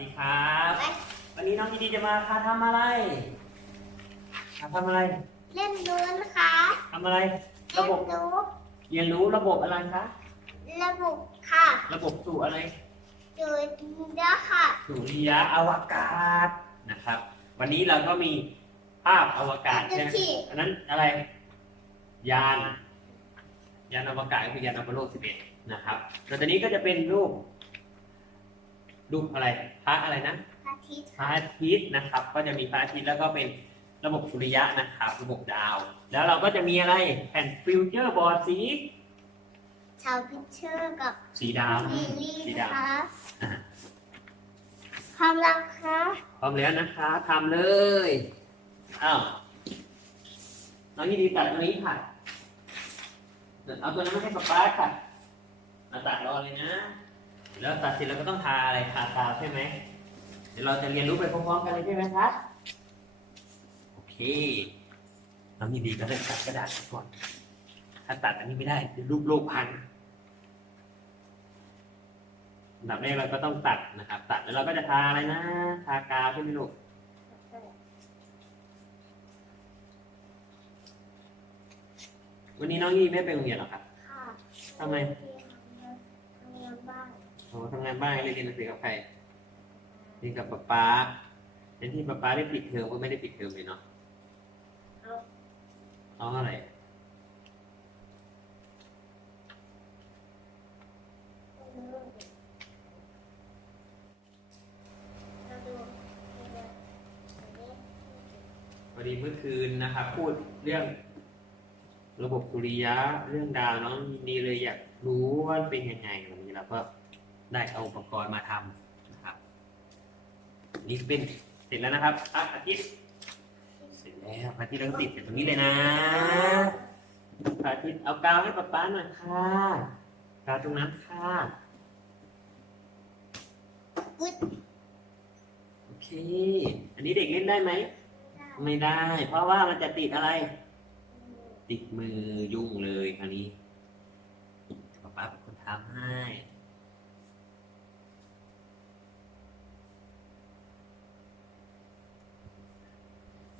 ดีครับไปวันนี้น้องดีๆจะมาพาทำอะไรพาทำอะไร เล่นนู้นนะคะทำอะไรเล่ระนบบนู้นเรียนรู้ระบบอะไรคะ ระบบค่ะ ระบบสู่อะไรจุดเด้อค่ะสุริยะอวกาศนะครับ วันนี้เราก็มีภาพอวกาศใช่ไหมอันนั้นอะไร ยาน ยานอวกาศก็คือยานอพอลโล11นะครับแล้วตอนนี้ก็จะเป็นรูป รูปอะไรพระอะไรนะพระอาทิตย์พระอาทิตย์นะครับ ก็จะมีพระอาทิตย์แล้วก็เป็นระบบสุริยะนะครับ ระบบดาว แล้วเราก็จะมีอะไรแผ่นฟิวเจอร์บอร์ดสีชาวพิเชอร์กับสีดลิลลี่ำสีนะดำคะอะความรักคะพร้อมแล้วนะคะทำเลยอ้าวน้องยินดีตัดตรงนี้ค่ะเอาตัวนั้นมาให้ป๊าป๊าค่ะมาตัดรอเลยนะ แล้วตัดเสร็จแล้วก็ต้องทาอะไรทากาวใช่ไหมเดี๋ยวเราจะเรียนรู้ไปพร้อมๆกันเลยใช่ไหมคะโอเคน้องยินดีก็เริ่มตัดกระดาษก่อน ถ้าตัดอันนี้ไม่ได้เดี๋ยวรูปโลกพังอันดับแรกเราก็ต้องตัดนะครับ ตัดแล้วเราก็จะทาอะไรนะ ทากาวใช่ไหมลูกวันนี้น้องยี่ไม่ไปโรงเรียนหรอครับ ค่ะทำไม ทำงานบ้าน โอ้ทำงานบ้านเลยเรียนหนังสือกับใครเรียนกับป๊าป๊าเรียนที่ป๊าป๊าได้ปิดเทอมก็ไม่ได้ปิดเทอมเลยเนาะเอาเอาเท่าไหร่เราดูพอดีเมื่อคืนนะครับพูดเรื่องระบบสุริยะเรื่องดาวน้องยินดีเลยอยากรู้ว่าเป็นยังไงวันนี้เราก็ ได้เอาอุปกรณ์มาทำนะครับนี่เป็นเสร็จแล้วนะครับพระอาทิตย์เสร็จแล้วพระอาทิตย์เราก็ติดอยู่ตรงนี้เลยนะพระอาทิตย์เอากาวให้ป๊าป๊าหน่อยค่ะกาวตรงนั้นค่ะอุ๊ยโอเค อันนี้เด็กเล่นได้ไหม ไม่ได้ เพราะว่ามันจะติดอะไร ติดมือยุ่งเลยคราวนี้ป๊าป๊าเป็นคนทำให้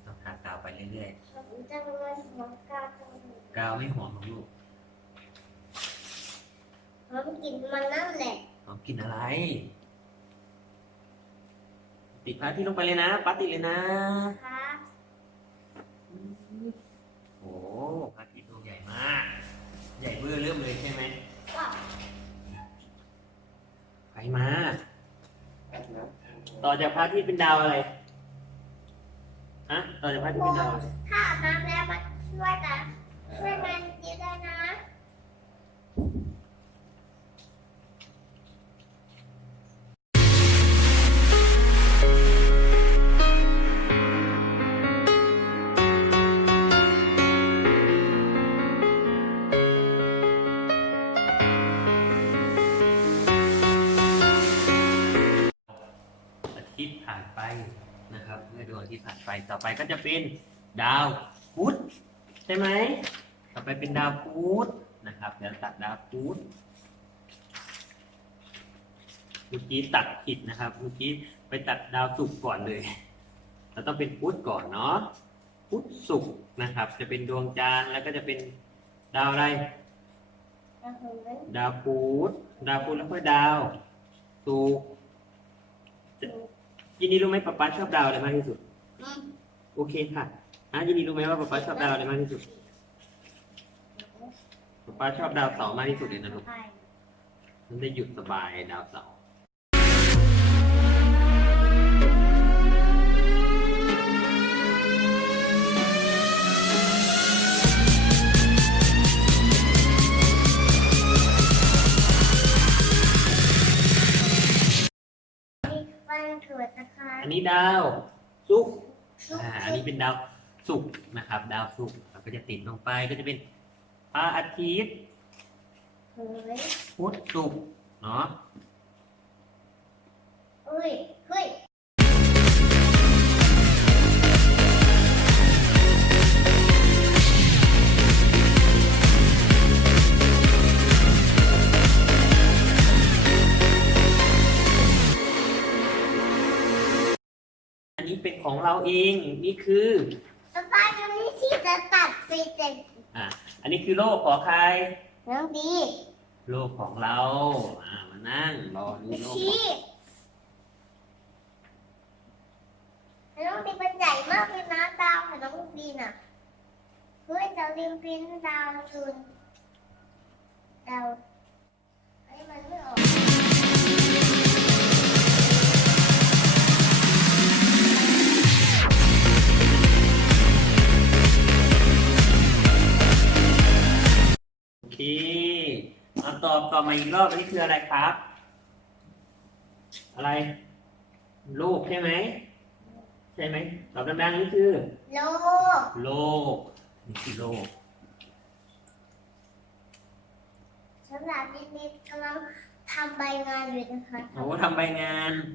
ต้องทา กาวไปเรื่อยผมจะเงินหัวกาตรงนี้ๆกาวไม่หอมของลูกผมกินมันนั่นแหละหอมกลินอะไร ติดพระที่ลงไปเลยนะป้าติดเลยนะคะโอ้พระอาทิตย์ดวงใหญ่มาก ใหญ่เบ้อเริ่มเลยใช่ไหมว้าวไปมา ต่อจากพระอาทิตย์เป็นดาวอะไร ฮะเราจะพระอาทิตย์เป็นดาวถ้าอาบน้ำแล้วมา เมื่อดวงอาทิตย์ผ่านไปต่อไปก็จะเป็นดาวพุธใช่ไหมต่อไปเป็นดาวพุธนะครับ เดี๋ยวตัดดาวพุธเมื่อกี้ตัดผิดนะครับเมื่อกี้ไปตัดดาวศุกร์ก่อนเลยเราต้องเป็นพุธก่อนเนาะพุธศุกร์นะครับ จะเป็นดวงจันทร์แล้วก็จะเป็นดาวอะไรแล้วผมนั้นดาวพุธดาวพุธแล้วก็ดาวศุกร์ยินดีรู้ไหมป๊าป๊าชอบดาวอะไรมากที่สุดอืม โอเคค่ะอะยินดีรู้ไหมว่าป๊าป๊าชอบดาวอะไรมากที่สุดป๊าป๊าชอบดาวเสาร์มากที่สุดเลยนะลูกใช่มันได้หยุดสบายดาวเสาร์วันเกิดนะคะอันนี้ดาวศุกร์ซุป อ่าอันนี้เป็นดาวศุกร์นะครับ ดาวศุกร์เราก็จะติดลงไปก็จะเป็นพระอาทิตย์เฮ้ยพุธศุกร์เนาะ เฮ้ย เฮ้ย ของเราเองนี่คือป๊าป๊าตรงนี้ที่จะตัดไปเจ็ดอะอันนี้คือโลกของใคร น้องดีโลกของเราอ่ามานั่งรอดูโลกของที่น้องดีเป็นใหญ่มากเลยนะดาวของน้องดีน่ะเฮ้ยดาวลิมพินดาวจูน มาอีกรอบอันนี้คืออะไรครับ อะไรโลกใช่ไหมใช่ไหมตอบดังๆนี่คือ โลโลกนี่คือโลกสำหรับดินิดกำลังทำใบงานอยู่นะคะโอ้ทำใบงานมัน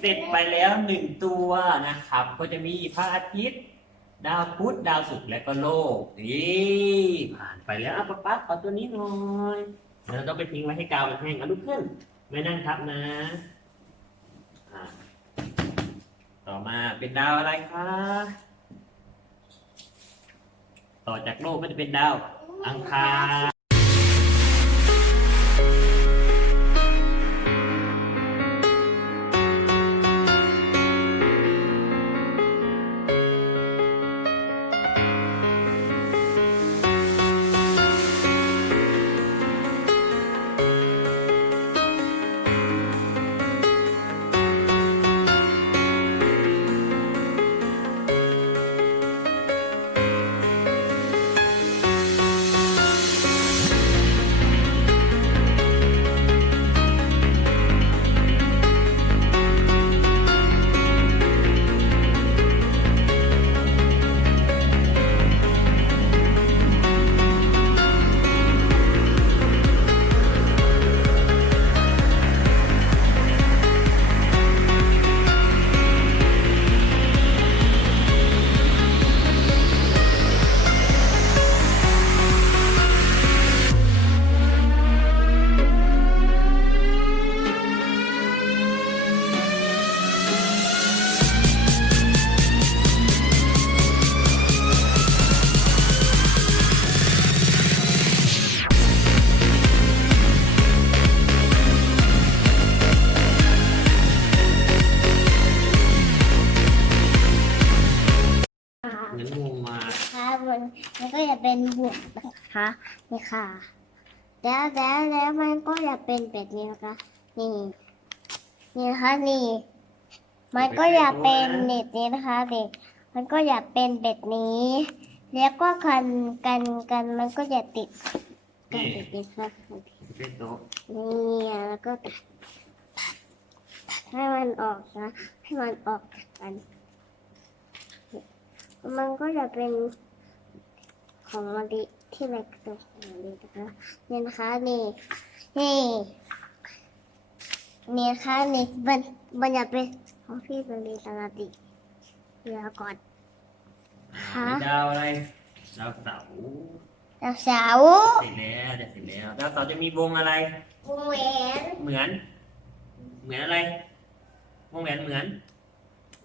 เสร็จไปแล้วหนึ่งตัวนะครับ ก็จะมีพระอาทิตย์ ดาวพุธดาวศุกร์และก็โลกนี่ผ่านไปแล้วอะป๊าป๊าขอตัวนี้หน่อยเราต้องไปทิ้งไว้ให้กาวมันแห้งอะลุกขึ้น ไม่นั่งทับนะอ่าต่อมาเป็นดาวอะไรคะต่อจากโลกก็จะเป็นดาวอังคาร นี่ค่ะ แล้วแล้วแล้วมันก็จะเป็นแบบนี้นะคะ นี่ นี่นะคะนี่ มันก็จะเป็นเน็ตนี้นะคะเด็กมันก็จะเป็นแบบนี้ แล้วก็กันกันกันมันก็จะติดกันติดติดค่ะนโต๊ะนี่แล้วก็ติดให้มันออกนะ ให้มันออกจากกัน มันก็จะเป็นของมะลิ ที่เล็กตัวของมะลินะคะนี่นะคะนี่นี่นี่นะคะนี่มันมันจะเป็นของพี่มะลิตลาดิเดี๋ยวก่อนฮะมีดาวอะไรดาวเสาร์ดาวเสาร์เสร็จแล้วจะเสร็จแล้วดาวเสาร์จะมีวงอะไรวงแหวนเหมือน เหมือนอะไรวงแหวนเหมือน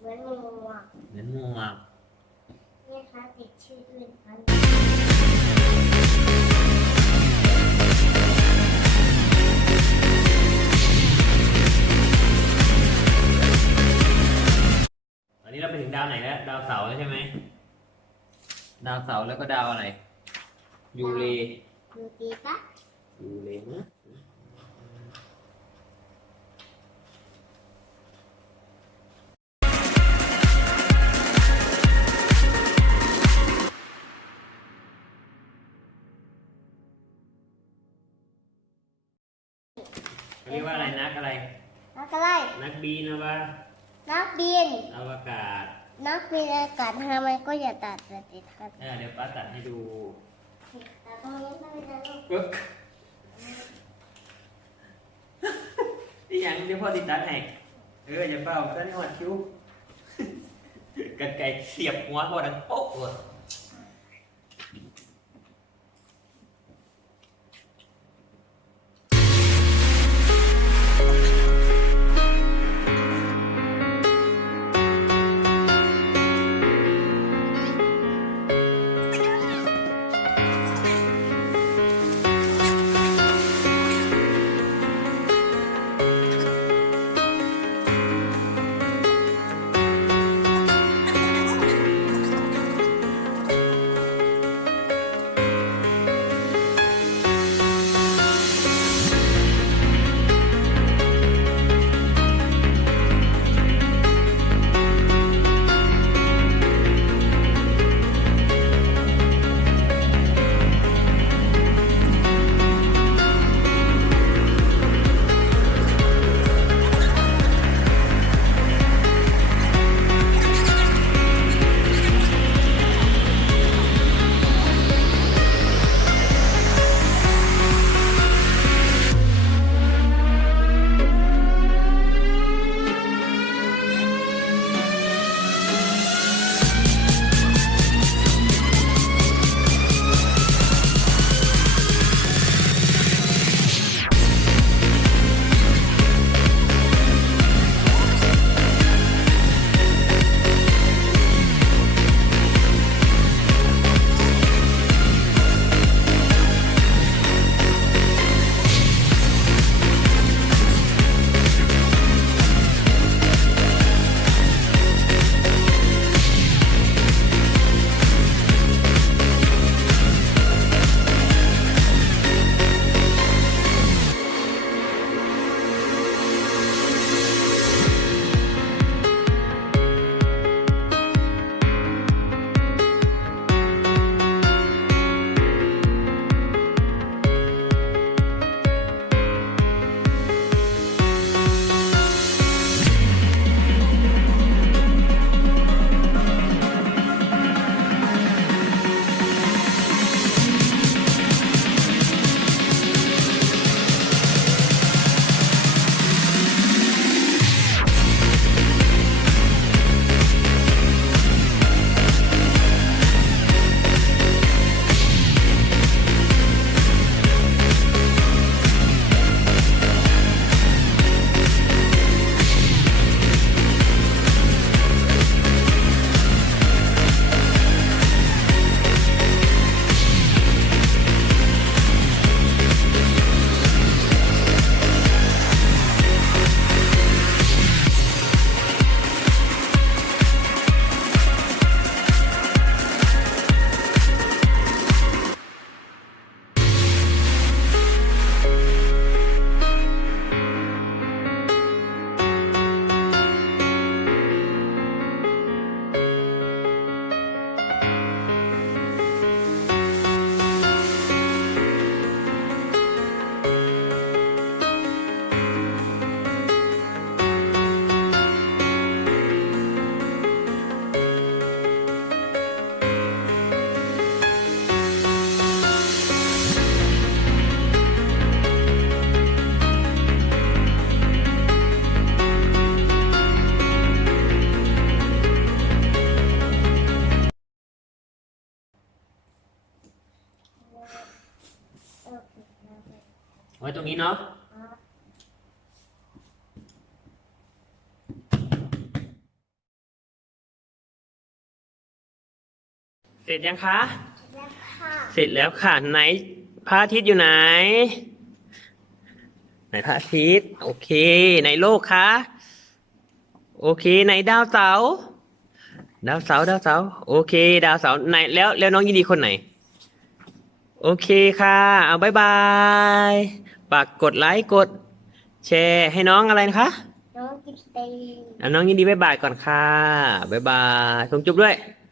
เหมือนงูอะเหมือนหมวกนี่ค่ะติดชื่อด้วยนะคะาวไหนแล้วดาวเสาร์แล้วใช่ไหม ดาวเสาร์แล้วก็ดาวอะไร ยูเรดูดีปะยูเรนะเขาเรียกว่าอะไรนักอะไร นักอะไร นักบินนะวะนักบินอวกาศ นักบินอากาศทำไมก็อย่าตัดแต่ติดกันเออเดี๋ยวป้าตัดให้ดูแต่ตรงนี้ไม่ได้ลูกปึ๊กนี่ยังเดี๋ยวพ่อติดตัดให้เอออย่าเป่าเส้นหัวคิ้วกันไก่เสียบหัวพอดังโป๊กเลย ไว้ตรงนี้เนาะครับเสร็จยังคะแล้วค่ะเสร็จแล้วค่ะ ไหนพระอาทิตย์อยู่ไหน ไหนพระอาทิตย์ โอเค ไหนโลกคะ โอเค ไหนดาวเสาร์ดาวเสาร์ดาวเสาร์โอเค ดาวเสาร์ไหนแล้วแล้วน้องยินดีคนไหน โอเคค่ะ เอาบายบาย ฝากกดไลค์กด แชร์ให้น้องอะไรนะคะ น้องกิตตีเอาน้องยินดีบายบายก่อนค่ะบายบายส่งจุบด้วยบ